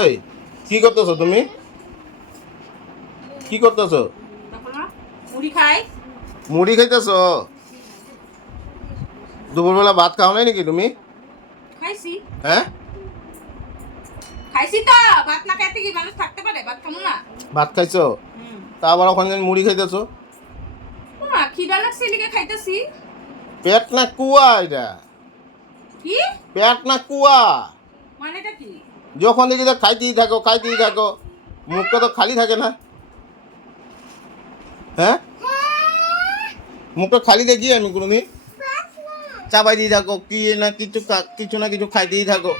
এই কি করতেছো তুমি? কি করতেছো? মুড়ি খাই। মুড়ি খাইতেছো? দুপুরবেলা ভাত খাও নাই নাকি তুমি? খাইছি হ্যাঁ, খাইছি তো। ভাত না খাইতে কি মানুষ থাকতে পারে? ভাত খামু না? ভাত খাইছো, তা আবার ওখানে মুড়ি খাইতেছো? না, খিদা লাগছে লিগে খাইতেছি। পেট না কুয়া এটা? কি পেট না কুয়া? মানেটা কি? যখন দেখি তো খাইতেই থাকো খাইতেই থাকো, মুখটা তো খালি থাকে না। হ্যাঁ, মুখটা খালি দেখি আমি কোনোদিন? চাপাই দিয়ে থাকো কি না কিছু কিছু না কিছু খাইতেই থাকো।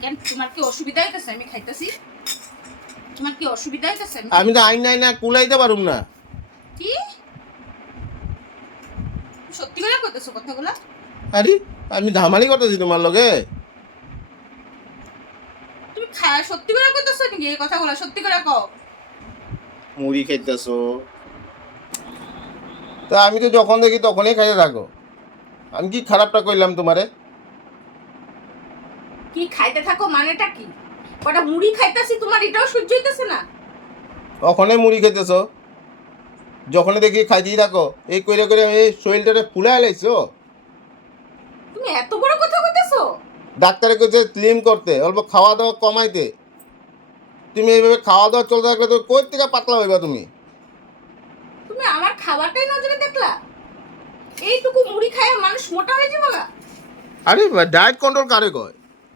কেন, তোমার কি অসুবিধা হইতেছে আমি খাইতেছি? তোমার কি অসুবিধা হইতেছে? আমি তো আইন নাই না কুলাইতে পারুম না। কি সত্যি করে কইতেছো কথাগুলো? আরে আমি ধামালি করতেছি তোমার লগে। তুমি সত্যি করে কইতেছো নাকি এই কথাগুলো? সত্যি করে কও। মুড়ি খাইতেছো, তা আমি তো যখন দেখি তখনই খাইতে থাকো। আমি কি খারাপটা কইলাম তোমারে? কি খাইতে থাকো মানেটা কি? কটা মুড়ি খাইতেছি, তোমার এটাও সহ্য হইতেছে না? তখনই মুড়ি খাইতেছো, যখনই দেখি খাইতেই থাকো। এই কইরে কইরে এই শরীরটারে ফুলাই লাইছো। তুমি এত বড় কথা কইতেছো? ডাক্তারে কইছে স্লিম করতে, অল্প খাওয়া দাওয়া কমাইতে। তুমি এইভাবে খাওয়া দাওয়া চলতে থাকলে তো কই থেকে পাতলা হইবা তুমি? তুমি আমার খাবারটাই নজরে দেখলা? এইটুকু মুড়ি খায় মানুষ মোটা হয়ে যাবে না? আরে ডায়েট কন্ট্রোল কারে কয়?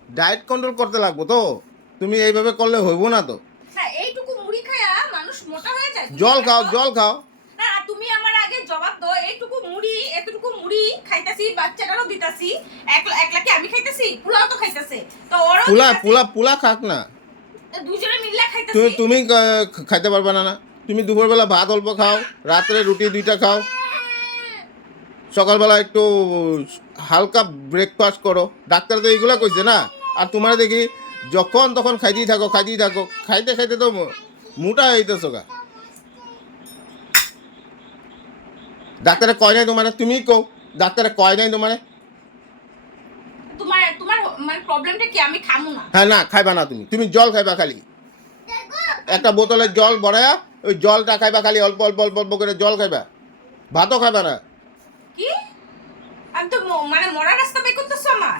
ডায়েট কন্ট্রোল করতে লাগবো তো, তুমি এইভাবে করলে হইব না তো। হ্যাঁ, এইটুকু মুড়ি খায়া মানুষ মোটা হয়ে যায়? জল খাও, জল খাও। না, তুমি আমার আগে জবাব দাও। এইটুকু মুড়ি, এতটুকু মুড়ি খাইতাছি, বাচ্চাটারও দিতাছি। একলা কি আমি খাইতাছি? পোলাও তো খাইতাছে, তো ওরও পুলা দিতাছি। পুলা পুলা খাক না। দুজনে মিলে তুমি খাইতাছি। তুমি খাইতে পারবা না না? তুমি দুপুরবেলা ভাত অল্প খাও, রাত্রে রুটি 2টা খাও, সকালবেলা একটু হালকা ব্রেকফাস্ট করো। ডাক্তার তো এইগুলা কইছে না। আর তোমার দেখি যখন তখন খাইতেই থাকো খাইতেই থাকো, খাইতে খাইতে তো মোটা হইতেছো গা। ডাক্তারে কয় নাই তোমার? তুমি কও ডাক্তারে কয় নাই তোমার? তোমার তোমার মানে প্রবলেমটা কি? আমি খামু না? হ্যাঁ, না খাইবা না। তুমি তুমি জল খাইবা খালি। একটা বোতলের জল ভরায়া ওই জলটা খাইবা খালি, অল্প অল্প অল্প অল্প করে জল খাইবা, ভাতও খাইবা না। কি আমি তো মানে মরা রাস্তা বের করতেছো আমার?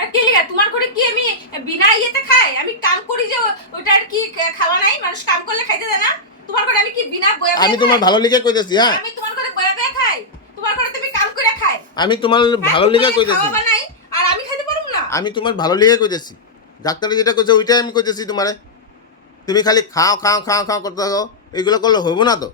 আর কি লিগা তোমার করে কি আমি বিনা ইয়েতে খাই? আমি কাম করি যে ওটা আর কি খাওয়া নাই? মানুষ কাম করলে খাইতে দেয় না? তোমার করে আমি কি বিনা বয়া আমি তোমার ভালো লিগে কইতেছি। হ্যাঁ, আমি তোমার করে বয়া বয়া খাই? তোমার করে তুমি কাম করে খাই? আমি তোমার ভালো লিগে কইতেছি। খাওয়া নাই আর আমি খাইতে পারবো না? আমি তোমার ভালো লিগে কইতেছি। ডাক্তারে যেটা কইছে ওইটাই আমি কইতেছি তোমারে। তুমি খালি খাও খাও খাও খাও করতে থাকো, এগুলো করলে হইব না তো।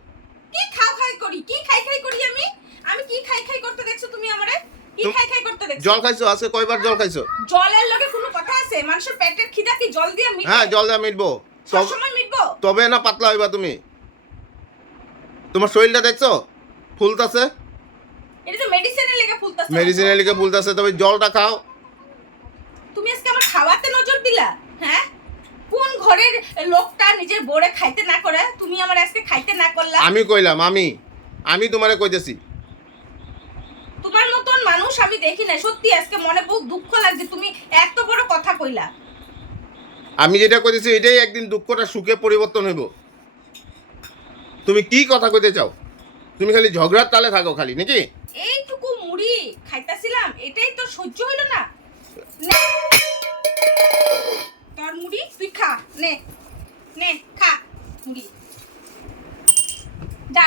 কি খাও খাই করি? কি খাই খাই করি আমি? আমি কি খাই খাই করতে দেখছো তুমি আমারে? কি খাই খাই করতে দেখছো? জল খাইছো? আজকে কয়বার জল খাইছো? জলের লগে কোনো কথা আছে? মানুষের পেটের খিদা কি জল দিয়ে মিটে? হ্যাঁ, জল দিয়ে মিটবো। সব সময় মিটবো? তবে না পাতলা হইবা তুমি। তোমার শরীরটা দেখছো ফুলতাছে? এটা তো মেডিসিনের লেগে ফুলতাছে। মেডিসিনের লিগে ফুলতাছে, তবে জলটা খাও। তুমি আজকে আমার খাওয়াতে নজর দিলা? হ্যাঁ, কোন ঘরের লোকটা নিজের বউরে খাইতে না করে তুমি আমার আজকে খাইতে না করলা? আমি কইলাম, আমি তোমারে কইতেছি। তোমার মতন মানুষ আমি দেখি না। সত্যি আজকে মনে বহুত দুঃখ লাগছে, তুমি এত বড় কথা কইলা। আমি যেটা কইতেছি এটাই একদিন দুঃখটা সুখে পরিবর্তন হইব। তুমি কি কথা কইতে চাও? তুমি খালি ঝগড়ার তালে থাকো খালি নাকি? এইটুকু মুড়ি খাইতাছিলাম, এটাই তো সহ্য হইল না? নে, তোর মুড়ি তুই খা। নে নে খা মুড়ি, যা।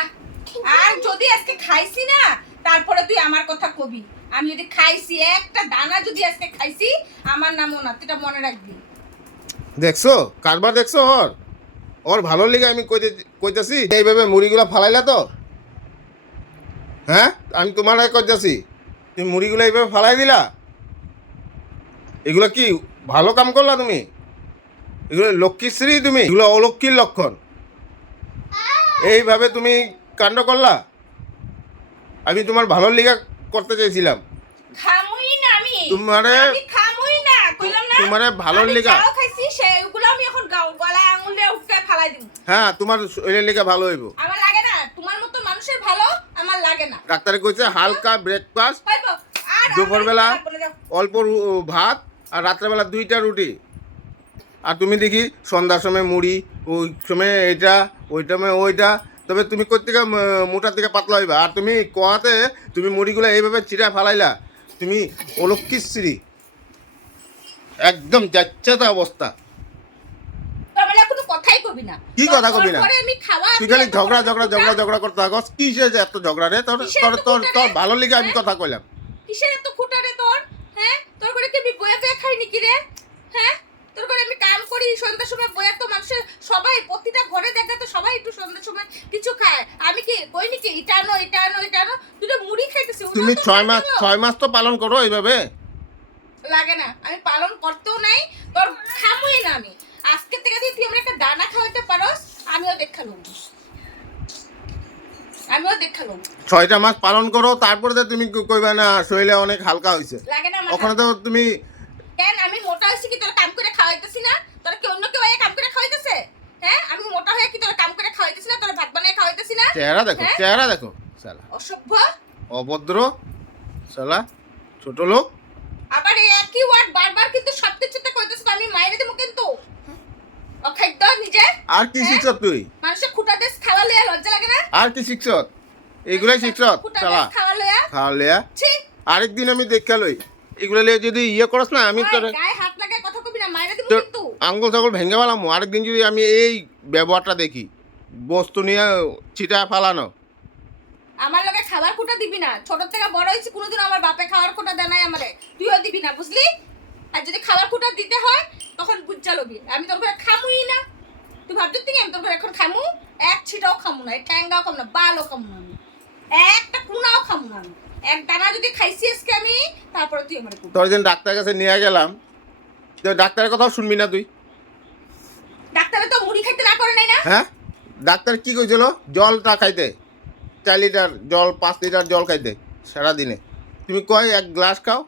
আর যদি আজকে খাইছি না, তারপরে তুই আমার কথা কবি। আমি যদি খাইছি, একটা দানা যদি আজকে খাইছি, আমার নামও না, তুই এটা মনে রাখবি। দেখছো কারবার দেখছো? ওর ভালো লিগে আমি কইতেছি এইভাবে মুড়িগুলা ফালাইলা তো। হ্যাঁ, আমি তোমার কইতেছি তুমি মুড়িগুলো এইভাবে ফালাই দিলা। এগুলো কি ভালো কাম করলা তুমি? এগুলো লক্ষ্মীশ্রী, তুমি এগুলো অলক্ষ্মীর লক্ষণ। এইভাবে তুমি কাণ্ড করলা। আমি তোমার ভালো লিগা করতে চাইছিলাম। খামুই না আমি। আমি খামুই না, কইলাম না? তোমারে ভালো লিগা আমি খাইছি, সেগুলো আমি এখন গলায় আঙুল দিয়ে উঠতে ফালাই দিব। হ্যাঁ, তোমার শরীরের লিগা ভালো হইব। আমার লাগে না, তোমার মতো মানুষের ভালো আমার লাগে না। ডাক্তারে কইছে হালকা ব্রেকফাস্ট, হইবো। আর দুপুরবেলা অল্প ভাত, আর রাত্রেবেলা 2টা রুটি। আর তুমি দেখি সন্ধ্যার সময় মুড়ি, ওই সময় এটা, ওই সময় ওইটা। তবে তুমি কোত্থেকে মোটার থেকে পাতলা হইবা? আর তুমি কোয়াতে তুমি মুড়িগুলো এইভাবে চিরা ফালাইলা, তুমি অলক্ষিশ্রী, একদম যাচ্ছেতা অবস্থা। তোর বেলা কোনো কথাই কবি না। কি কথা কবি না? তারপরে আমি খাওয়া তুই খালি ঝগড়া করতে থাকস। কিসের যে এত ঝগড়া রে? তোর কিসের তোর এত তোর খুঁটা তোর রে? ভালো লিগে আমি কথা কইলাম। কিসের এত খুঁটারে তোর? হ্যাঁ, তোর করে কি আমি বয়া বয়া খাই নাকি রে? হ্যাঁ, তোর করে আমি কাম করি সন্ধ্যার সময় বয়া, তো মানুষের সবাই প্রতিটা ঘরে দেখে তো সবাই একটু সন্ধ্যার সময় কিছু খায়। আমি কি কই নাকি এটা আনো এটা আনো এটা আনো? তুই তো মুড়ি খাইতেছিস। তুমি 6 মাস তো পালন করো এইভাবে। লাগে না, আমি পালন করতেও নাই, তোর খামুই না আমি। আজকে থেকে যদি তুই আমার একটা দানা খাওয়াইতে পারস, আমিও দেখালুম। 6টা মাস পালন করো, তারপরে তো তুমি কইবা না শরীরে অনেক হালকা হইছে। লাগে না আমার। ওখানে তো তুমি কেন আমি মোটা হইছি কি তোর কাম করে খাওয়াইতেছি না? তোর কি অন্য কেউ কাম করে খাওয়াইতেছে? হ্যাঁ, আমি মোটা হয়ে কি তোর কাম করে খাওয়াইতেছি না? তোর ভাত বানিয়ে খাওয়াইতেছি না? চেহারা দেখো শালা, অসভ্য। অভদ্র শালা, ছোট লোক। আবার এই একই ওয়ার্ড বারবার কিন্তু সবকিছুতে কইতেছ, আমি মাইরে দেবো কিন্তু। অখাদ্য নিজে। আর কি শিখছ তুই? মানুষের খুঁটা দেশ খাওয়া লইয়া লজ্জা লাগে না? আর কি শিখছ? এইগুলাই শিখছ খুঁটা শালা, দেশ খাওয়া লইয়া। খাওয়া লিয়া। ছি, আরেকদিন আমি দেখা লই এগুলো লিয়ে যদি করস না, আমি তোর গায়ে হাত লাগায় কথা কবি না, মাইরে দেবো তোর কিন্তু। আঙ্গুল ছাগল ভেঙে পেলাম। আরেকদিন যদি আমি এই ব্যবহারটা দেখি, বস্তু নিয়ে ছিটা ফালানো। আমার লগে খাবার খুঁটা দিবি না। ছোট থেকে বড় হইছি, কোনোদিন আমার বাপে খাবার খুঁটা দেয় নাই আমারে। তুইও দিবি না, বুঝলি? আর যদি খাবার খুঁটা দিতে হয় তখন বুঝা লবি। আমি তোর ঘরে খামুই না। তুই ভাবছিস তুই আমি তোর ঘরে এখন খামু? এক ছিটাও খামু না, ঠ্যাঙ্গাও খামু না, বালও খামু না আমি। একটা কুনাও খামু না আমি। এক দানা যদি খাইছি আজকে আমি, তারপরে তুই আমারে কবি। তোর যেন ডাক্তার কাছে নিয়ে গেলাম, তো ডাক্তারের কথাও শুনবি না তুই। ডাক্তারে তো মুড়ি খাইতে না করে নাই না? হ্যাঁ, ডাক্তার কি কইছিল? জলটা খাইতে, 4 লিটার জল, 5 লিটার জল খাইতে সারাদিনে। তুমি কয় 1 গ্লাস খাও।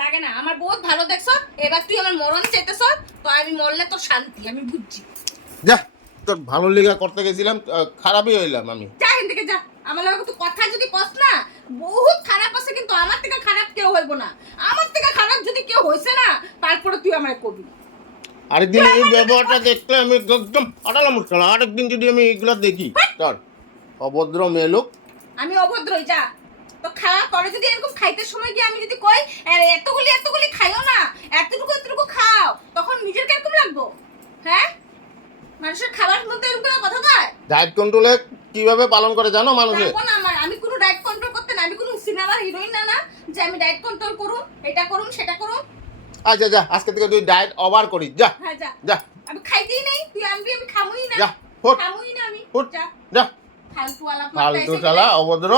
লাগে না, আমার বহুত ভালো দেখছ। এবার তুই আমার মরণ চাইতেছ, তো আমি মরলে তোর শান্তি, আমি বুঝছি। যা, তোর ভালো লিগা করতে গেছিলাম, খারাপই হইলাম আমি। যা এখান থেকে যা। আমার লগে তুই কথা যদি কস না, বহুত খারাপ আছে, কিন্তু আমার থেকে খারাপ কেউ হইব না। আমার থেকে খারাপ যদি কেউ হইছে না, তারপরে তুই আমায় কবি। আরেকদিন এই ব্যবহারটা দেখলে আমি একদম আটালাম মুশকিল। আরেকদিন যদি আমি এগুলো দেখি, তোর অভদ্র মেয়ে লোক। আমি অভদ্রই, যা। তো খাওয়া করে যদি এরকম খাইতে সময় গিয়ে আমি যদি কই এতগুলি খাইও না, এতটুকু খাও, তখন নিজের কিরকম লাগবো? হ্যাঁ, মানুষের খাবার মধ্যে এরকম করে কথা কয়? ডায়েট কন্ট্রোলে কিভাবে পালন করে জানো মানুষে? লাগবো না আমার। আমি কোনো ডায়েট কন্ট্রোল করতে না, আমি কোনো সিনেমার হিরোইন না না যে আমি ডায়েট কন্ট্রোল করুম, এটা করুম সেটা করুম। আচ্ছা যা, আজকে থেকে তুই ডায়েট ওভার করিস। যা হ্যাঁ যা। যা আমি খাইতেই নাই, তুই আনবি, আমি খামুই না। যা, ফুট খামুই না আমি। ফুট, যা। যা। ফালতু আলাপ ফালতু শালা, অভদ্র।